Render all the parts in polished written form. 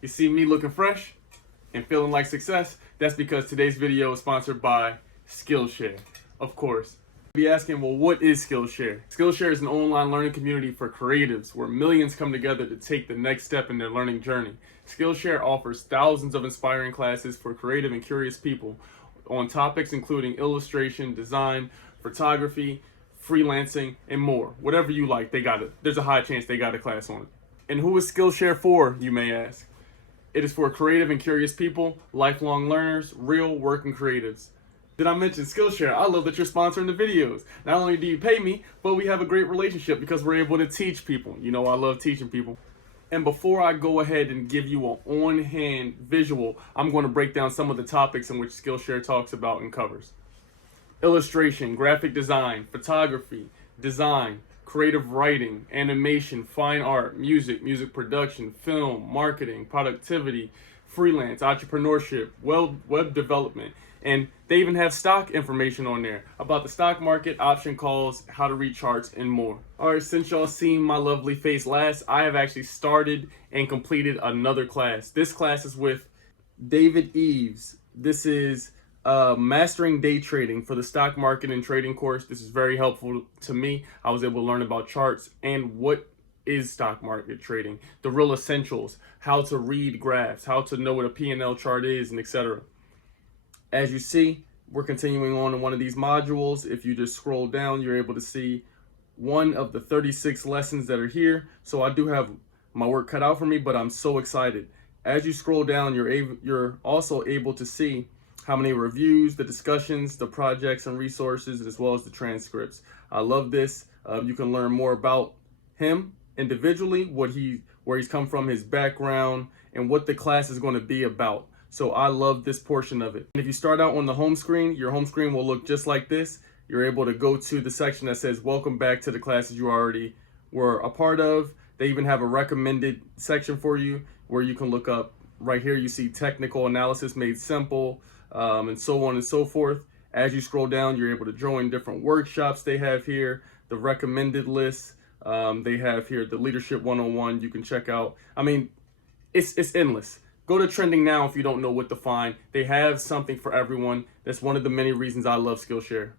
You see me looking fresh and feeling like success? That's because today's video is sponsored by Skillshare, of course. You'll be asking, well, what is Skillshare? Skillshare is an online learning community for creatives where millions come together to take the next step in their learning journey. Skillshare offers thousands of inspiring classes for creative and curious people on topics including illustration, design, photography, freelancing, and more. Whatever you like, they got it. There's a high chance they got a class on it. And who is Skillshare for, you may ask? It is for creative and curious people, lifelong learners, real working creatives. Did I mention Skillshare? I love that you're sponsoring the videos. Not only do you pay me, but we have a great relationship because we're able to teach people. You know I love teaching people. And before I go ahead and give you an on-hand visual, I'm going to break down some of the topics in which Skillshare talks about and covers. Illustration, graphic design, photography, design, creative writing, animation, fine art, music production, film, marketing, productivity, freelance, entrepreneurship, web development, and they even have stock information on there about the stock market, option calls, how to read charts, and more. All right, since y'all seen my lovely face last, I have actually started and completed another class. This class is with David Eves. This is Mastering Day Trading for the stock market and trading course. This is very helpful to me. I was able to learn about charts and what is stock market trading, the real essentials, how to read graphs, how to know what a P&L chart is, and etc. As you see, we're continuing on in one of these modules. If you just scroll down, you're able to see one of the 36 lessons that are here. So I do have my work cut out for me, but I'm so excited. As you scroll down, you're also able to see how many reviews, the discussions, the projects and resources, as well as the transcripts. I love this. You can learn more about him individually, where he's come from, his background, and what the class is going to be about. So I love this portion of it. And if you start out on the home screen, your home screen will look just like this. You're able to go to the section that says welcome back to the classes you already were a part of. They even have a recommended section for you where you can look up. Right here you see technical analysis made simple, and so on and so forth. As you scroll down, you're able to join different workshops they have here, the recommended list. They have here the Leadership 101 you can check out. I mean, it's endless. Go to Trending now if you don't know what to find. They have something for everyone. That's one of the many reasons I love Skillshare.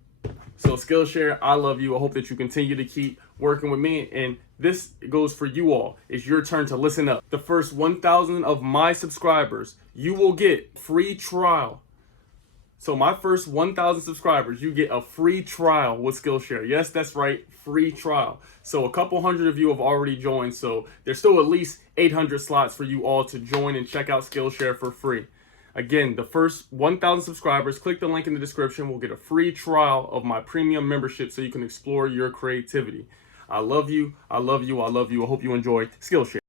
So Skillshare, I love you. I hope that you continue to keep working with me. And this goes for you all. It's your turn to listen up. The first 1,000 of my subscribers, you will get free trial. So my first 1,000 subscribers, you get a free trial with Skillshare. Yes, that's right, free trial. So a couple hundred of you have already joined, so there's still at least 800 slots for you all to join and check out Skillshare for free. Again, the first 1,000 subscribers, click the link in the description, will get a free trial of my premium membership so you can explore your creativity. I love you, I love you, I love you. I hope you enjoy Skillshare.